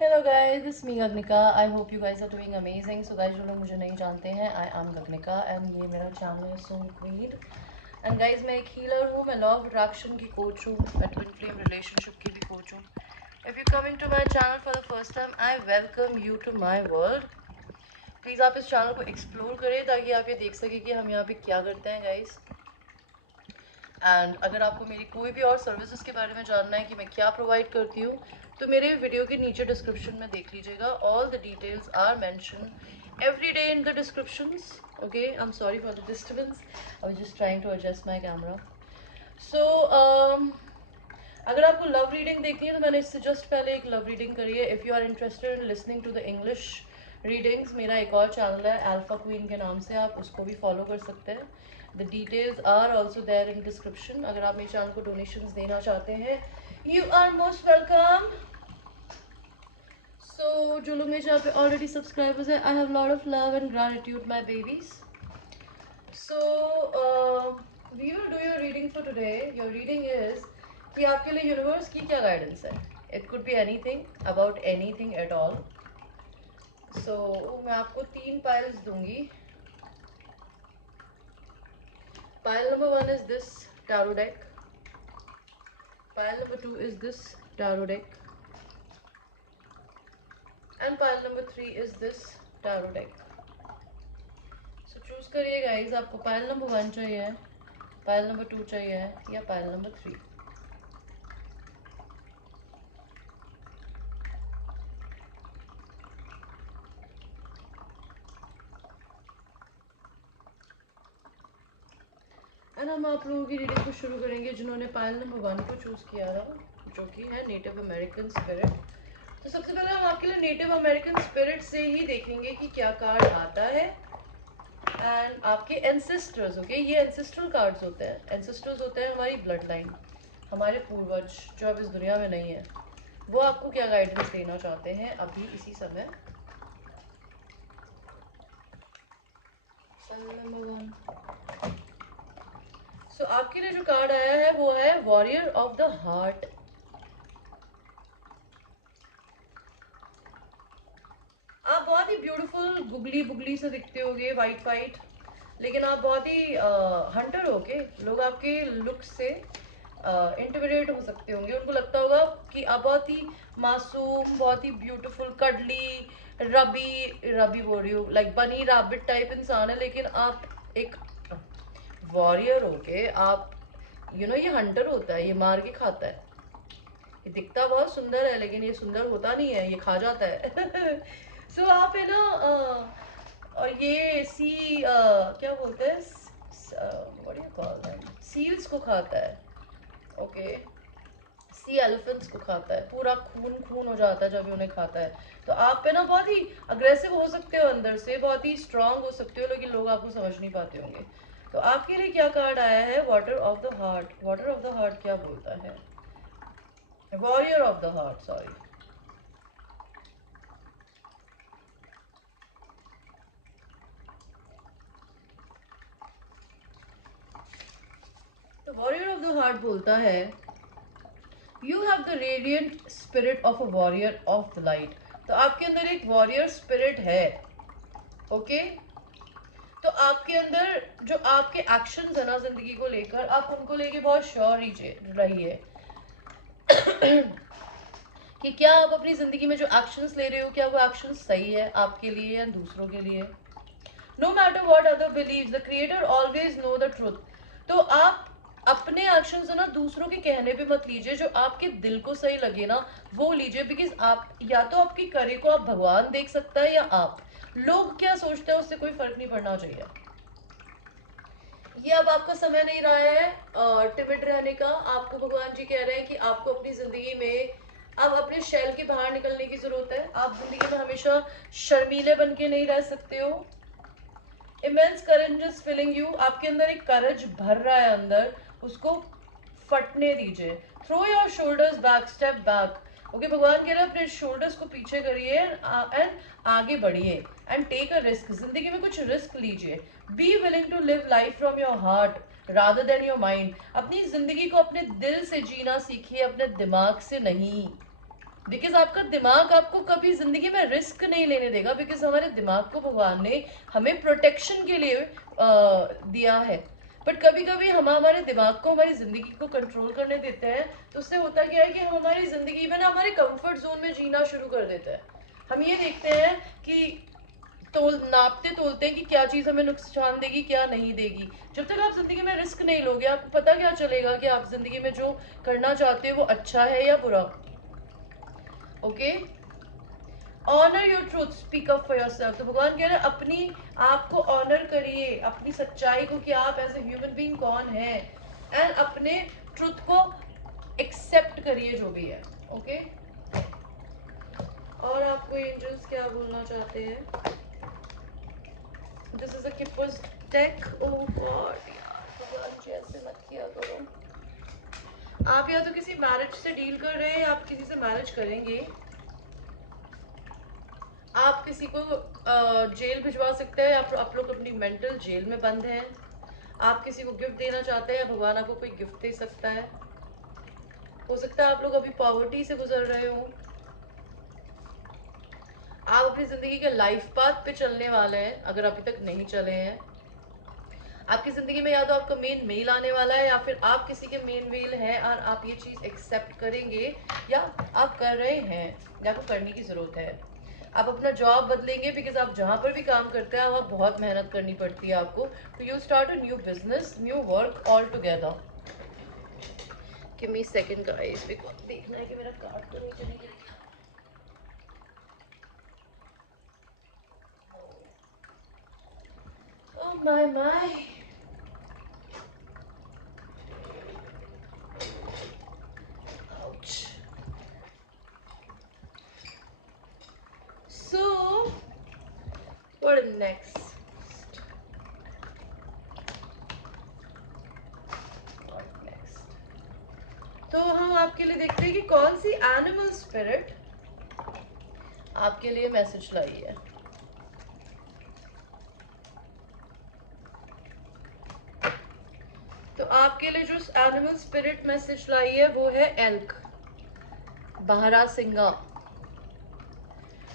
Hello guys, this is me Gagnika. I hope you guys are doing amazing. So guys, जो लोग मुझे नहीं जानते हैं, I am Gagnika and ये मेरा channel है Soul Queen. And guys, मैं एक healer हूँ, मैं law of attraction की coach हूँ, मैं twin flame relationship की भी coach हूँ. If you're coming to my channel for the first time, I welcome you to my world. Please आप इस channel को explore करें ताकि आप ये देख सकें कि हम यहाँ पे क्या करते हैं guys. एंड अगर आपको मेरी कोई भी और सर्विसेज के बारे में जानना है कि मैं क्या प्रोवाइड करती हूँ तो मेरे वीडियो के नीचे डिस्क्रिप्शन में देख लीजिएगा. All the details are mention every day in the descriptions. Okay, I am sorry for the disturbance, I was just trying to adjust my camera. So अगर आपको लव रीडिंग देखनी है तो मैंने इससे जस्ट पहले एक लव रीडिंग करी है. If you are interested in listening to the English readings, मेरा एक और चैनल है अल्फा क्वीन के नाम से, आप उसको भी फॉलो कर सकते हैं. The details are also there in description. अगर आप मेरे चैनल को डोनेशंस देना चाहते हैं, you are most welcome. So जो लोग मेरे चैनल पे ऑलरेडी सब्सक्राइबर्स हैं, I have lot of love and gratitude my babies. So we will do your reading for today. Your reading is कि आपके लिए यूनिवर्स की क्या गाइडेंस है. It could be anything about anything at all. सो मैं आपको 3 piles दूंगी. Pile number 1 is this tarot deck. Pile number 2 is this tarot deck. And pile number 3 is this tarot deck. So choose करिए guys, आपको pile number 1 चाहिए, pile number 2 चाहिए या pile number 3. And हम आप लोगों की रीडिंग को शुरू करेंगे जिन्होंने पाइल नंबर 1 को चूज़ किया था, जो कि है नेटिव अमेरिकन स्पिरिट. तो सबसे पहले हम आपके लिए नेटिव अमेरिकन स्पिरिट से ही देखेंगे कि क्या कार्ड आता है. एंड आपके एंसेस्टर्स, ओके, ये एंसेस्ट्रल कार्ड्स होते हैं. एंसेस्टर्स होते हैं हमारी ब्लड लाइन, हमारे पूर्वज जो अब इस दुनिया में नहीं है, वो आपको क्या गाइडेंस देना चाहते हैं अभी इसी समय. नंबर 1. सो आपके लिए जो कार्ड आया है वो है वॉरियर ऑफ द हार्ट. आप बहुत ही ब्यूटीफुल गुगली बुगली से दिखते होगे, वाइट वाइट, लेकिन आप बहुत ही हंटर हो के. लोग आपके लुक से इंटिमिडेट हो सकते होंगे. उनको लगता होगा कि आप बहुत ही मासूम, बहुत ही ब्यूटीफुल, कडली, रबी रबी बोल रही हूँ, लाइक बनी रैबिट टाइप इंसान है, लेकिन आप एक वॉरियर हो के आप ये हंटर होता है, ये मार के खाता है. ये दिखता बहुत सुंदर है लेकिन ये सुंदर होता नहीं है, ये खा जाता है. सो आप है ना और ये क्या बोलते हैं, what do you call them, seals को खाता है. ओके, सी एलिफेंट्स को खाता है. पूरा खून खून हो जाता है जब भी उन्हें खाता है. तो आप पे ना बहुत ही अग्रेसिव हो सकते हो, अंदर से बहुत ही स्ट्रांग हो सकते हो, लेकिन लोग आपको समझ नहीं पाते होंगे. तो आपके लिए क्या कार्ड आया है, water of the heart. Water of the heart क्या बोलता है, warrior of the heart, sorry. तो वॉरियर ऑफ द हार्ट बोलता है you have the radiant spirit of a warrior of the light. तो आपके अंदर एक वॉरियर स्पिरिट है. ओके, तो आपके अंदर जो आपके एक्शंस है ना जिंदगी को लेकर, आप उनको लेके बहुत श्योर रहिए कि क्या आप अपनी जिंदगी में जो एक्शंस ले रहे हो, क्या वो एक्शंस सही है आपके लिए या दूसरों के लिए. No matter what other believe, the creator always know the truth. तो आप अपने एक्शंस है ना दूसरों के कहने पे मत लीजिए, जो आपके दिल को सही लगे ना वो लीजिए. बिकॉज आप या तो आपकी करे को आप भगवान देख सकता है, या आप लोग क्या सोचते हैं उससे कोई फर्क नहीं पड़ना चाहिए. ये अब आपका समय नहीं रहा है टिमिड रहने का. आपको भगवान जी कह रहे हैं कि आपको अपनी जिंदगी में अब अपने शेल के बाहर निकलने की जरूरत है. आप जिंदगी में हमेशा शर्मीले बन के नहीं रह सकते हो. Immense courage is filling you. आपके अंदर एक करज भर रहा है अंदर, उसको फटने दीजिए. Throw your shoulders back, step back. Okay, भगवान कह रहे हैं अपने शोल्डर्स को पीछे करिए एंड आगे बढ़िए एंड टेक अ रिस्क. जिंदगी में कुछ रिस्क लीजिए. Be willing to live life from your heart rather than your mind. अपनी जिंदगी को अपने दिल से जीना सीखिए, अपने दिमाग से नहीं. बिकॉज आपका दिमाग आपको कभी जिंदगी में रिस्क नहीं लेने देगा, बिकॉज हमारे दिमाग को भगवान ने हमें प्रोटेक्शन के लिए दिया है। बट कभी कभी हम हमारे दिमाग को हमारी जिंदगी को कंट्रोल करने देते हैं, तो उससे होता क्या है कि हम हमारी जिंदगी में ना हमारे कंफर्ट जोन में जीना शुरू कर देते हैं। हम ये देखते हैं कि नापते तोलते हैं कि क्या चीज हमें नुकसान देगी क्या नहीं देगी। जब तक आप जिंदगी में रिस्क नहीं लोगे, आपको पता क्या चलेगा कि आप जिंदगी में जो करना चाहते हो वो अच्छा है या बुरा। Okay, honour your truth, speak up for yourself. तो भगवान कह रहे हैं अपनी आप को ऑनर करिए, अपनी सच्चाई को कि आप एज ए ह्यूमन बीइंग कौन है, एंड अपने ट्रूथ को एक्सेप्ट करिए जो भी है। ओके, और आपको एंजल्स क्या बोलना चाहते हैं? This is a keepers deck. Oh God यार, भगवान जी ऐसे मत किया करो। आप या तो किसी मैरिज से डील कर रहे हैं, आप किसी से मैरिज करेंगे, आप किसी को जेल भिजवा सकते हैं, आप लोग अपनी मेंटल जेल में बंद हैं। आप किसी को गिफ्ट देना चाहते हैं, भगवान आपको कोई गिफ्ट दे सकता है। हो सकता है आप लोग अभी पॉवर्टी से गुजर रहे हो, आप अपनी जिंदगी के लाइफ पाथ पे चलने वाले हैं अगर अभी तक नहीं चले हैं। आपकी जिंदगी में या तो आपका मेन मेल आने वाला है, या फिर आप किसी के मेन मेल हैं और आप ये चीज एक्सेप्ट करेंगे, या आप कर रहे हैं, या आपको करने की जरूरत है। आप अपना जॉब बदलेंगे, बिकॉज आप जहां पर भी काम करते हैं वहाँ बहुत मेहनत करनी पड़ती है आपको। तो you start a new business, new work all together. Give me second guys, because देखना है कि मेरा कार्ड तो नहीं चली गया। Oh my my, ouch. So what next? तो हम आपके लिए देखते हैं कि कौन सी एनिमल स्पिरिट आपके लिए मैसेज लाई है। तो आपके लिए जो एनिमल स्पिरिट मैसेज लाई है वो है एल्क, बारहसिंगा।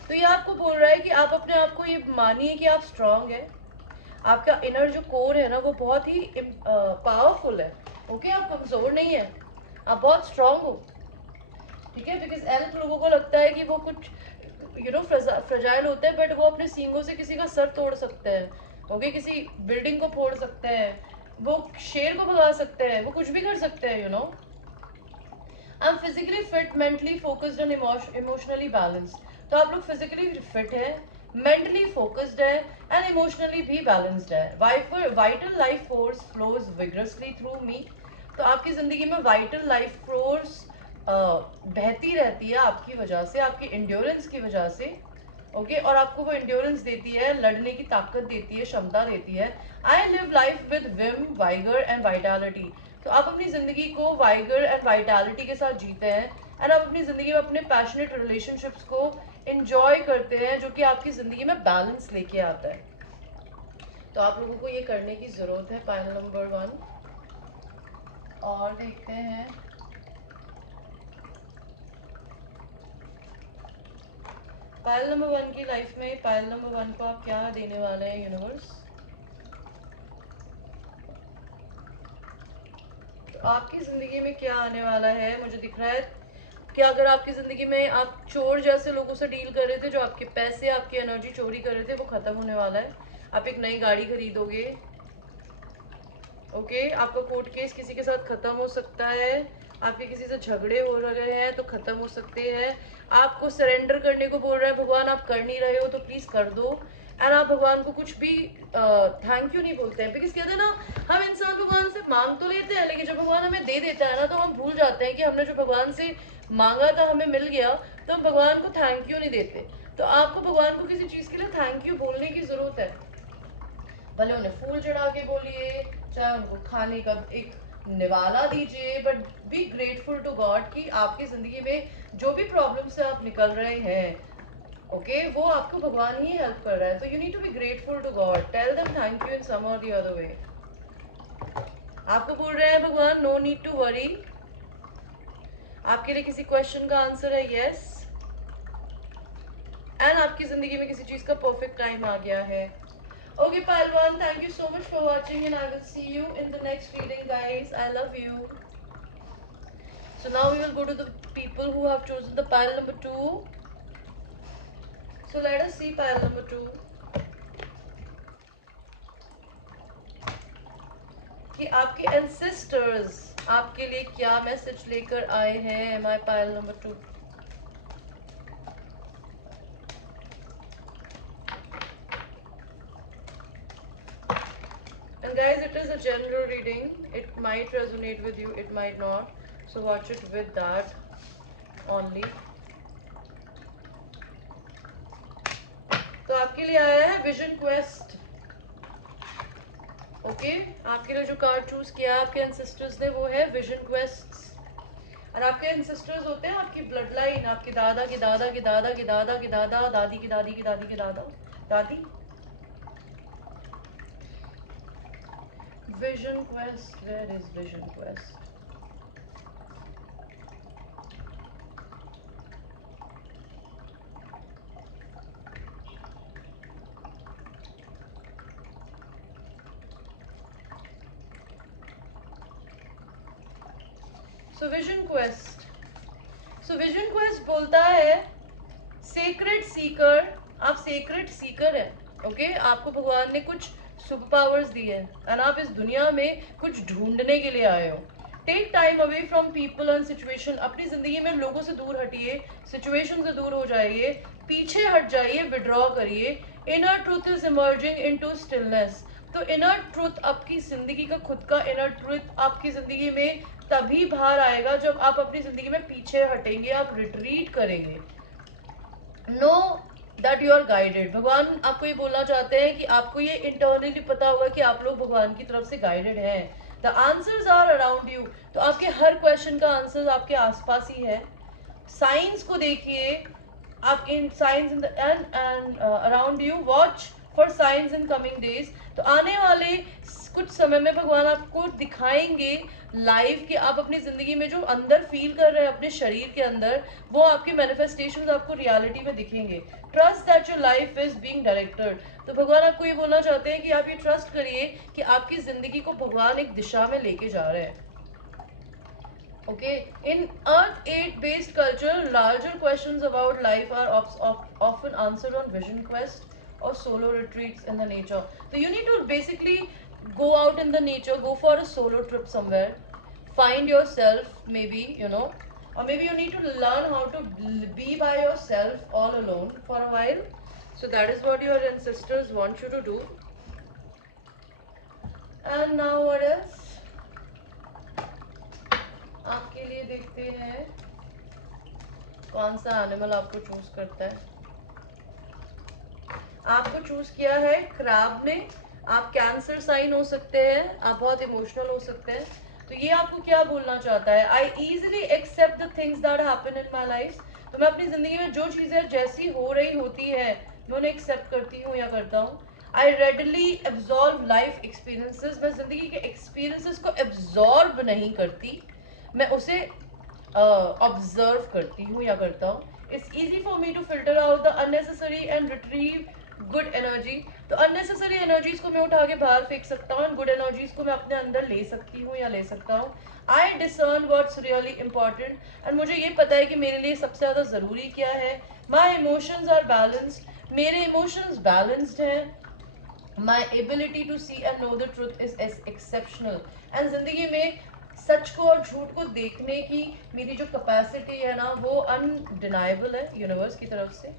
तो ये आपको बोल रहा है कि आप अपने आप को ये मानिए कि आप स्ट्रांग है। आपका इनर जो कोर है ना वो बहुत ही पावरफुल है। ओके, आप कमजोर नहीं है, आप बहुत स्ट्रांग हो। ठीक है, बिकॉज एल्क लोगों को लगता है कि वो कुछ फ्रजाइल होते हैं, बट वो अपने सींगों से किसी का सर तोड़ सकते हैं। ओके, किसी बिल्डिंग को फोड़ सकते हैं, वो शेर को भगा सकते हैं, वो कुछ भी कर सकते हैं, I am physically fit, mentally focused and emotionally balanced. तो आप लोग फिजिकली फिट है, मेंटली फोकस्ड है, एंड इमोशनली भी बैलेंस्ड है। Vital life force flows vigorously through me. तो आपकी जिंदगी में वाइटल लाइफ फोर्स बहती रहती है आपकी वजह से, आपकी इंड्योरेंस की वजह से। ओके, और आपको वो इंड्योरेंस देती है, लड़ने की ताकत देती है, क्षमता देती है। I live life with Vim, vigour and vitality. तो आप अपनी जिंदगी को वाइगर एंड वाइटैलिटी के साथ जीते हैं, एंड आप अपनी जिंदगी में अपने पैशनेट रिलेशनशिप्स को इंजॉय करते हैं, जो कि आपकी जिंदगी में बैलेंस लेके आता है। तो आप लोगों को ये करने की जरूरत है, पाइल नंबर 1। और देखते हैं पायल नंबर 1 की लाइफ में, पायल नंबर 1 को आप क्या देने वाले हैं यूनिवर्स। तो आपकी जिंदगी में क्या आने वाला है? मुझे दिख रहा है कि अगर आपकी जिंदगी में आप चोर जैसे लोगों से डील कर रहे थे, जो आपके पैसे आपकी एनर्जी चोरी कर रहे थे, वो खत्म होने वाला है। आप एक नई गाड़ी खरीदोगे। ओके, आपका कोर्ट केस किसी के साथ खत्म हो सकता है, आपके किसी से झगड़े हो रहे हैं तो खत्म हो सकते हैं। आपको सरेंडर करने को बोल रहा है भगवान, आप कर नहीं रहे हो तो प्लीज कर दो। एंड आप भगवान को कुछ भी थैंक यू नहीं बोलते हैं, बिकॉज कहते हैं ना, हम इंसान भगवान से मांग तो लेते हैं, लेकिन जब भगवान हमें दे देता है ना, तो हम भूल जाते हैं कि हमने जो भगवान से मांगा था हमें मिल गया, तो हम भगवान को थैंक यू नहीं देते। तो आपको भगवान को किसी चीज के लिए थैंक यू बोलने की जरूरत है। भले उन्हें फूल चढ़ा के बोलिए, चाहे उनको खाने का एक निवाला दीजिए, but be grateful to God कि आपकी जिंदगी में जो भी प्रॉब्लम से आप निकल रहे हैं, ओके, वो आपको भगवान ही हेल्प कर रहा है। तो you need to be grateful to God, tell them thank you in some or the other way. आपको बोल रहे हैं भगवान नो नीड टू वरी। आपके लिए किसी क्वेश्चन का आंसर है यस। आपकी जिंदगी में किसी चीज का परफेक्ट टाइम आ गया है. Okay, Palwan, thank you so much for watching, and I will see you in the next reading, guys. I love you. So now we will go to the people who have chosen the pile number 2. So let us see pile number 2. कि आपके ancestors आपके लिए क्या message लेकर आए हैं, my pile number 2. And guys, it is a general reading. It might resonate with you, it might not. So watch it with that only. तो आपके लिए आया है विजन क्वेस्ट. ओके, आपके लिए जो कार्ड चूज किया आपके एंसेस्टर्स ने वो है विजन क्वेस्ट. और आपके एंसेस्टर्स होते हैं आपकी ब्लड लाइन, आपके दादा के दादा के दादा के दादा के दादा, दादी की दादी की दादी के दादा दादी. Vision Quest, where is Vision Quest? So Vision Quest. So Vision Quest बोलता है सेक्रेट सीकर. आप सेक्रेट सीकर है. ओके, आपको भगवान ने कुछ सुपर पावर्स दी है और आप इस दुनिया में कुछ ढूंढने के लिए आए हो. Take time away from people and situation. अपनी जिंदगी में लोगों से दूर हटिए, सिचुएशन से दूर हो जाइए, पीछे हट जाइए, विड्रॉ करिए. Inner truth is emerging into stillness. तो इनर ट्रूथ, आपकी जिंदगी का खुद का इनर ट्रूथ आपकी जिंदगी में तभी बाहर आएगा जब आप अपनी जिंदगी में पीछे हटेंगे, आप रिट्रीट करेंगे. Know that you are guided. भगवान आपको ये बोलना चाहते हैं कि आपको ये इंटरनली पता होगा कि आप लोग भगवान की तरफ से गाइडेड हैं. The answers are around you. तो आपके हर क्वेश्चन का आंसर आपके आसपास ही है. साइंस को देखिए, आप in science in the end around you. Watch for science in coming days. तो आने वाले कुछ समय में भगवान आपको दिखाएंगे लाइव कि आप अपनी जिंदगी में जो अंदर फील कर रहे हैं अपने शरीर के अंदर, वो आपके मैनिफेस्टेशंस आपको रियलिटी में दिखेंगे. Trust that your life is being directed. तो भगवान आपको ये बोलना चाहते हैं कि आप ये ट्रस्ट करिए कि आपकी जिंदगी को भगवान एक दिशा में लेके जा रहे हैं. Okay, in Earth 8 based culture, larger questions about life are often answered on vision quest or solo retreats in the nature. So you need to basically go out in the nature, go for a solo trip somewhere, find yourself, maybe, or maybe you need to learn how to be by yourself all alone for a while. So that is what your ancestors want you to do. And now what else? आपके लिए देखते हैं कौन सा animal आपको choose करता है. आपको चूज किया है क्रैब ने. आप कैंसर साइन हो सकते हैं, आप बहुत इमोशनल हो सकते हैं. तो ये आपको क्या बोलना चाहता है? I easily accept the things that happen in my life. तो मैं अपनी जिंदगी में जो चीजें जैसी हो रही होती है मैं उन्हें एक्सेप्ट करती हूँ या करता हूँ. आई रेडली एब्जॉर्व लाइफ एक्सपीरियंसेस. मैं जिंदगी के एक्सपीरियंसेस को एब्जॉर्ब नहीं करती, मैं उसे ऑब्जर्व करती हूँ या करता हूँ. It's easy for me to filter out the unnecessary and retrieve good energy. तो अननेसेसरी एनर्जीज को मैं उठा के बाहर फेंक सकता हूँ, गुड एनर्जीज को मैं अपने अंदर ले सकती हूँ या ले सकता हूँ. I discern what's really important. And मुझे ये पता है कि मेरे लिए सबसे ज़्यादा ज़रूरी क्या है. My emotions are balanced. मेरे इमोशंस बैलेंस्ड हैं. My ability to see and know the truth is exceptional. And जिंदगी में सच को और झूठ को देखने की मेरी जो कैपेसिटी है ना, वो अनडिनाइबल है यूनिवर्स की तरफ से.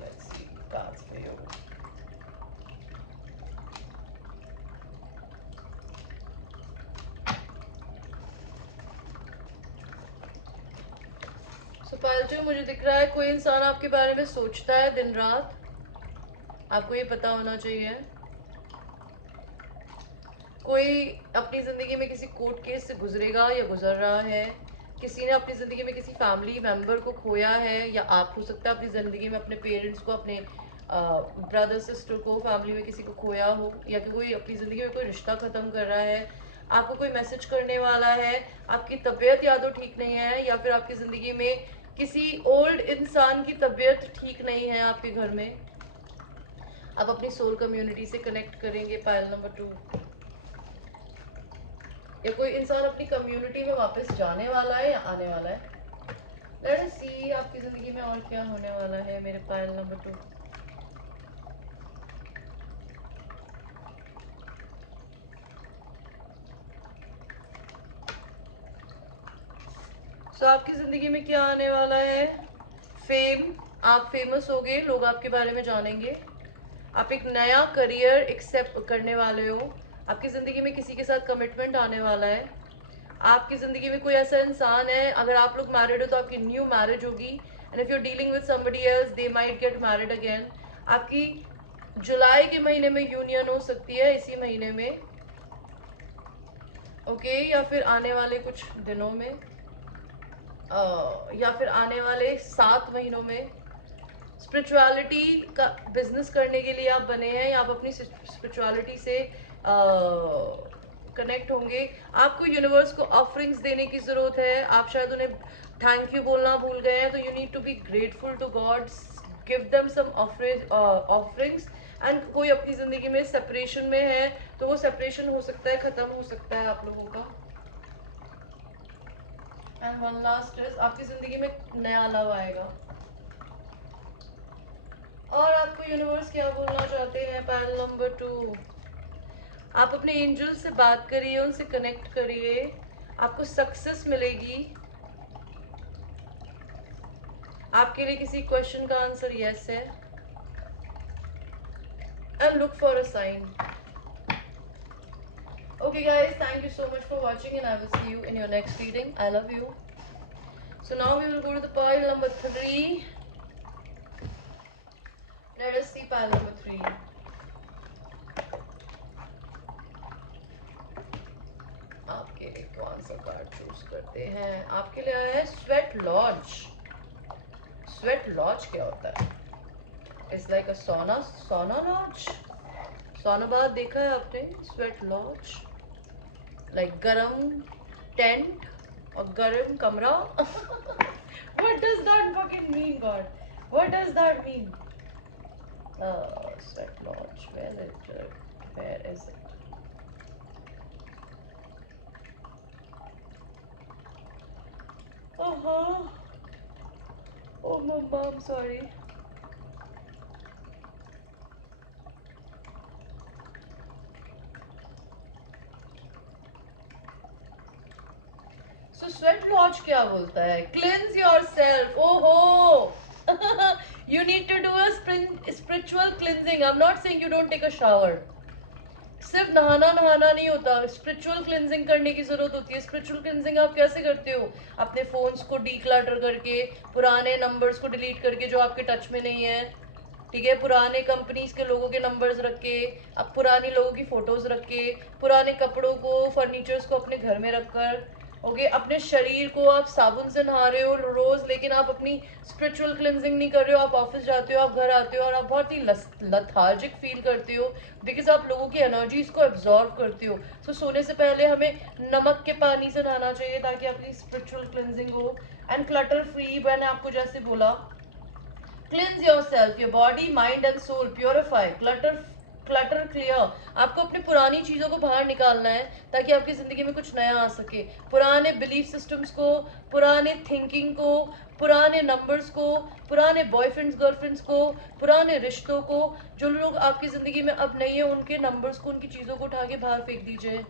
Let's see cards for you. So पालतू मुझे दिख रहा है कोई इंसान आपके बारे में सोचता है दिन रात. आपको ये पता होना चाहिए. कोई अपनी जिंदगी में किसी कोर्ट केस से गुजरेगा या गुजर रहा है. किसी ने अपनी ज़िंदगी में किसी फैमिली मेम्बर को खोया है, या आप हो सकता है अपनी ज़िंदगी में अपने पेरेंट्स को, अपने ब्रदर सिस्टर को, फैमिली में किसी को खोया हो, या कि कोई अपनी ज़िंदगी में कोई रिश्ता ख़त्म कर रहा है. आपको कोई मैसेज करने वाला है, आपकी तबीयत या तो ठीक नहीं है या फिर आपकी ज़िंदगी में किसी ओल्ड इंसान की तबीयत ठीक नहीं है आपके घर में, आप अपनी सोल कम्युनिटी से कनेक्ट करेंगे पायल नंबर 2। या कोई इंसान अपनी कम्युनिटी में वापस जाने वाला है या आने वाला है। लेट्स सी आपकी जिंदगी में और क्या होने वाला है मेरे पायल नंबर 2। सो आपकी जिंदगी में क्या आने वाला है। फेम, आप फेमस होगे, लोग आपके बारे में जानेंगे। आप एक नया करियर एक्सेप्ट करने वाले हो। आपकी जिंदगी में किसी के साथ कमिटमेंट आने वाला है। आपकी जिंदगी में कोई ऐसा इंसान है, अगर आप लोग मैरिड हो तो आपकी न्यू मैरिज होगी, and if you are dealing with somebody else they might get married again. आपकी जुलाई के महीने में यूनियन हो सकती है, इसी महीने में, ओके, या फिर आने वाले कुछ दिनों में, या फिर आने वाले 7 महीनों में। स्पिरिचुअलिटी का बिजनेस करने के लिए आप बने हैं, या आप अपनी स्पिरिचुअलिटी से कनेक्ट होंगे। आपको यूनिवर्स को ऑफरिंग्स देने की जरूरत है। आप शायद उन्हें थैंक यू बोलना भूल गए हैं, तो you need to be grateful to God, give them some offerings. And कोई अपनी जिंदगी में सेपरेशन में है तो वो सेपरेशन हो सकता है, खत्म हो सकता है आप लोगों का। एंड वन लास्ट इज, आपकी जिंदगी में नया लव आएगा। और आपको यूनिवर्स क्या बोलना चाहते हैं पायल नंबर 2। आप अपने एंजल से बात करिए, उनसे कनेक्ट करिए, आपको सक्सेस मिलेगी। आपके लिए किसी क्वेश्चन का आंसर यस है, and look for a sign. Okay guys, thank you so much for watching, and I will see you in your next reading. I love you. So now we will go to the pile number 3. Let us see pile number 3. आपके लिए कौन सा card choose करते हैं। आपके लिए आया है स्वेट लॉज। स्वेट लॉज क्या होता है। इट्स लाइक अ सोना लॉज। सोना बाद देखा है आपने। स्वेट लॉज लाइक गरम टेंट और गरम कमरा। What does that fucking mean, God? What does that mean? Sweat lodge. Where is it? Oh, mama, I'm sorry. So sweat lodge क्या बोलता है। Cleanse yourself. Oh, you need to do a spiritual cleansing. I'm not saying you don't take a shower. सिर्फ नहाना नहीं होता, spiritual cleansing करने की जरूरत होती है। स्पिरिचुअल क्लिनजिंग आप कैसे करते हो। अपने फोन्स को डीक्लटर करके, पुराने नंबर्स को डिलीट करके जो आपके टच में नहीं है, ठीक है, पुराने कंपनीज के लोगों के नंबर्स रख के, अब पुराने लोगों की फोटोज रख के, पुराने कपड़ों को, फर्नीचर्स को अपने घर में रखकर, ओके, अपने शरीर को आप साबुन से नहा रहे हो रोज, लेकिन आप अपनी स्पिरिचुअल क्लिनजिंग नहीं कर रहे हो। आप ऑफिस जाते हो, आप घर आते हो और आप बहुत ही लथार्जिक फील करते हो, बिकॉज आप लोगों की एनर्जीज को एब्जॉर्व करते हो। सो सोने से पहले हमें नमक के पानी से नहाना चाहिए ताकि आपकी स्पिरिचुअल क्लिनजिंग हो। एंड क्लटर फ्री, मैंने आपको जैसे बोला, cleanse yourself, your body mind and soul, purify, clutter clear. आपको अपनी पुरानी चीज़ों को बाहर निकालना है ताकि आपकी ज़िंदगी में कुछ नया आ सके। पुराने बिलीफ सिस्टम्स को, पुराने थिंकिंग को, पुराने नंबर्स को, पुराने बॉयफ्रेंड्स गर्लफ्रेंड्स को, पुराने रिश्तों को, जो लोग आपकी ज़िंदगी में अब नहीं है, उनके नंबर्स को, उनकी चीज़ों को उठा के बाहर फेंक दीजिए।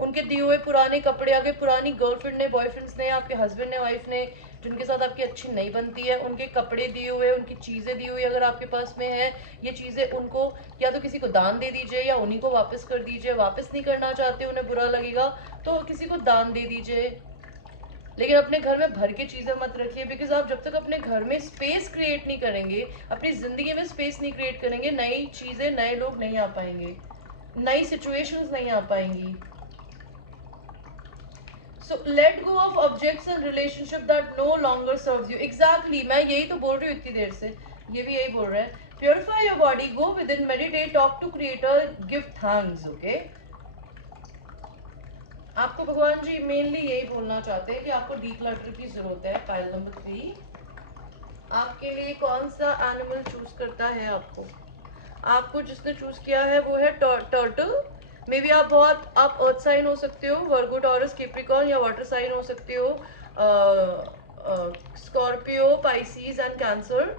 उनके दिए हुए पुराने कपड़े, अगर पुरानी गर्लफ्रेंड ने, बॉयफ्रेंड्स ने, आपके हस्बैंड ने, वाइफ ने, जिनके साथ आपकी अच्छी नहीं बनती है, उनके कपड़े दिए हुए, उनकी चीज़ें दी हुई अगर आपके पास में है, ये चीज़ें उनको या तो किसी को दान दे दीजिए या उन्हीं को वापस कर दीजिए। वापस नहीं करना चाहते, उन्हें बुरा लगेगा, तो किसी को दान दे दीजिए, लेकिन अपने घर में भर के चीज़ें मत रखिए। बिकॉज आप जब तक अपने घर में स्पेस क्रिएट नहीं करेंगे, अपनी ज़िंदगी में स्पेस नहीं क्रिएट करेंगे, नई चीज़ें, नए लोग नहीं आ पाएंगे, नई सिचुएशंस नहीं आ पाएंगी। So let go of objects and relationship that no longer serves you. Exactly, मैं यही तो बोल रही हूँ इतनी देर से, ये भी यही बोल रहा है। Purify your body, go within, meditate, talk to Creator, give thanks. Okay. आपको भगवान जी मेनली यही बोलना चाहते हैं कि आपको डीक्लटर की जरूरत है। पाइल नंबर 3, आपके लिए कौन सा एनिमल चूज करता है? आपको जिसने चूज किया है वो है टर्टल। मे बी आप अर्थ साइन हो सकते हो, वर्गो, टॉरस, कैप्रिकॉर्न, या वाटर साइन हो सकते हो, Scorpio, Pisces and cancer.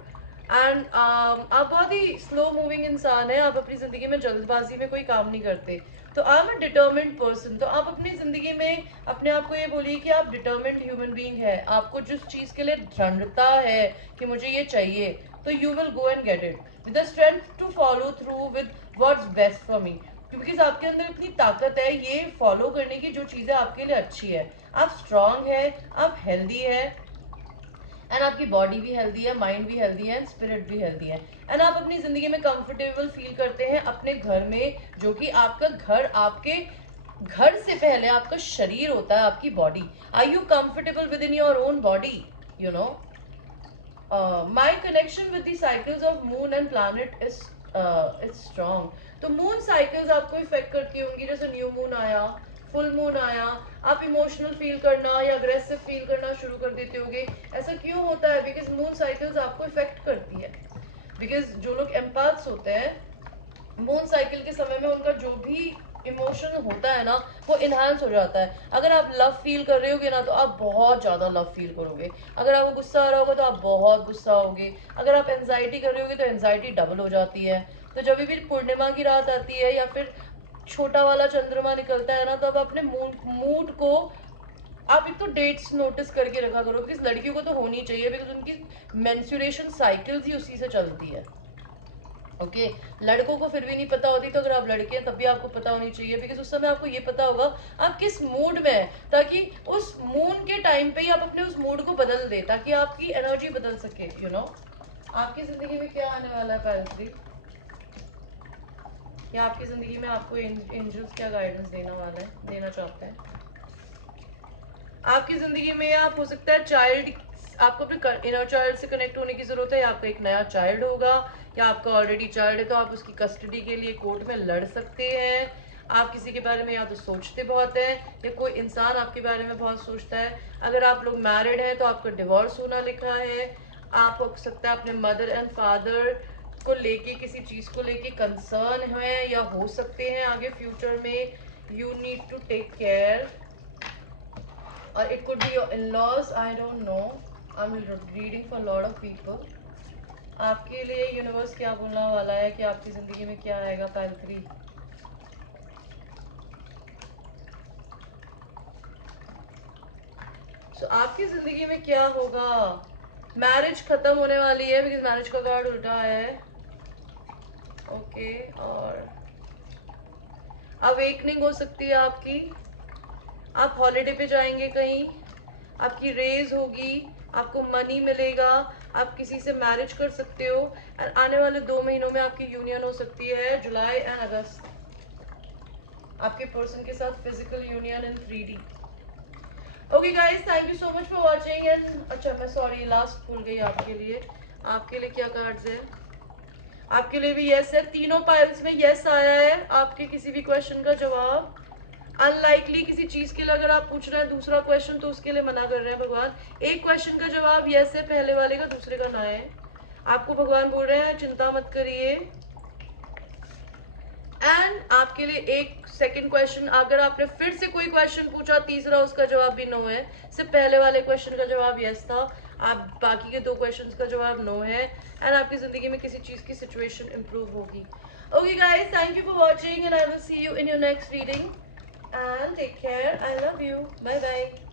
And आप बहुत ही स्लो मूविंग इंसान है, आप अपनी जिंदगी में जल्दबाजी में कोई काम नहीं करते। तो I am a determined person. तो आप अपनी जिंदगी में अपने आप को ये बोलिए कि आप डिटर्मिन्ड ह्यूमन बीइंग है। आपको जिस चीज के लिए दृढ़ता है कि मुझे ये चाहिए, तो you will go and get it with the strength to follow through with what's best for me. क्योंकि आपके अंदर इतनी ताकत है ये फॉलो करने की, जो चीजें आपके लिए अच्छी है। आप स्ट्रांग है, आप हेल्दी है, एंड आपकी बॉडी भी हेल्दी है, माइंड भी हेल्दी है, एंड स्पिरिट भी हेल्दी है। एंड आप अपनी जिंदगी में कंफर्टेबल फील करते हैं अपने घर में, जो कि आपका घर, आपके घर से पहले आपका शरीर होता है, आपकी body. Are you comfortable with in your own body? You know, my connection with the cycles of moon and planet is strong. तो मून साइकिल्स आपको इफेक्ट करती होंगी, जैसे न्यू मून आया, फुल मून आया, आप इमोशनल फील करना या अग्रेसिव फील करना शुरू कर देते होगे। ऐसा क्यों होता है? बिकॉज मून साइकिल्स आपको इफेक्ट करती है। बिकॉज जो लोग एम्पैथ्स होते हैं, मून साइकिल के समय में उनका जो भी इमोशन होता है ना, वो इन्हांस हो जाता है। अगर आप लव फील कर रहे होगे ना, तो आप बहुत ज्यादा लव फील करोगे। अगर आपको गुस्सा आ रहा होगा तो आप बहुत गुस्सा होगे। अगर आप एंजाइटी कर रहे होगे तो एंजाइटी डबल हो जाती है। तो जब भी पूर्णिमा की रात आती है या फिर छोटा वाला चंद्रमा निकलता है ना, तो अब अपने मूड को आप एक तो डेट्स नोटिस करके रखा करो। किस लड़कियों को तो होनी चाहिए, बिकॉज उनकी मेंस्ट्रुएशन साइकिल्स ही उसी से चलती है। ओके, लड़कों को फिर भी नहीं पता होती, तो अगर आप लड़के हैं तब भी आपको पता होनी चाहिए, बिकॉज उस समय आपको ये पता होगा आप किस मूड में है, ताकि उस मून के टाइम पे ही आप अपने उस मूड को बदल दे, ताकि आपकी एनर्जी बदल सके। यू नो, आपकी जिंदगी में क्या आने वाला है पैरेंट्री, या आपकी जिंदगी में आपको एंजल्स क्या गाइडेंस देना चाहते हैं? आपकी जिंदगी में आप हो सकता है चाइल्ड, आपको अपने इनर चाइल्ड से कनेक्ट होने की जरूरत है, या आपका एक नया चाइल्ड होगा, या आपका ऑलरेडी चाइल्ड है तो आप उसकी कस्टडी के लिए कोर्ट में लड़ सकते हैं। आप किसी के बारे में या तो सोचते बहुत हैं, या कोई इंसान आपके बारे में बहुत सोचता है। अगर आप लोग मैरिड हैं तो आपका डिवोर्स होना लिखा है। आप हो सकता है अपने मदर एंड फादर को लेके, किसी चीज को लेके कंसर्न है, या हो सकते हैं आगे फ्यूचर में। You need to take care, or it could be your in-laws, I don't know. I'm reading for a lot of people. आपके लिए यूनिवर्स क्या बोलने वाला है कि आपकी जिंदगी में क्या आएगा? पाइल 3, so, आपकी जिंदगी में क्या होगा? मैरिज खत्म होने वाली है, बिकॉज मैरिज का कार्ड उल्टा है। ओके, और अवेकनिंग हो सकती है आपकी। आप हॉलीडे पे जाएंगे कहीं, आपकी रेज होगी, आपको मनी मिलेगा, आप किसी से मैरिज कर सकते हो। एंड आने वाले 2 महीनों में आपकी यूनियन हो सकती है, जुलाई एंड अगस्त, आपके पर्सन के साथ physical union in 3D। Okay guys, thank you so much for watching. And अच्छा, मैं सॉरी लास्ट भूल गई, आपके लिए क्या कार्ड्स है? आपके लिए भी यस है, तीनों पाइल्स में यस आया है। आपके किसी भी क्वेश्चन का जवाब अनलाइकली किसी चीज के लिए अगर आप पूछ रहे हैं दूसरा क्वेश्चन, तो उसके लिए मना कर रहे हैं भगवान। एक क्वेश्चन का जवाब यस है पहले वाले का, दूसरे का ना है। आपको भगवान बोल रहे हैं चिंता मत करिए। एंड आपके लिए एक सेकंड क्वेश्चन, अगर आपने फिर से कोई क्वेश्चन पूछा, तीसरा उसका जवाब भी नो है। सिर्फ पहले वाले क्वेश्चन का जवाब यस था, आप बाकी के 2 क्वेश्चन का जवाब नो है। एंड आपकी जिंदगी में किसी चीज की सिचुएशन इंप्रूव होगी। Okay guys, thank you for watching and I will see you in your next reading. And take care. I love you. Bye bye.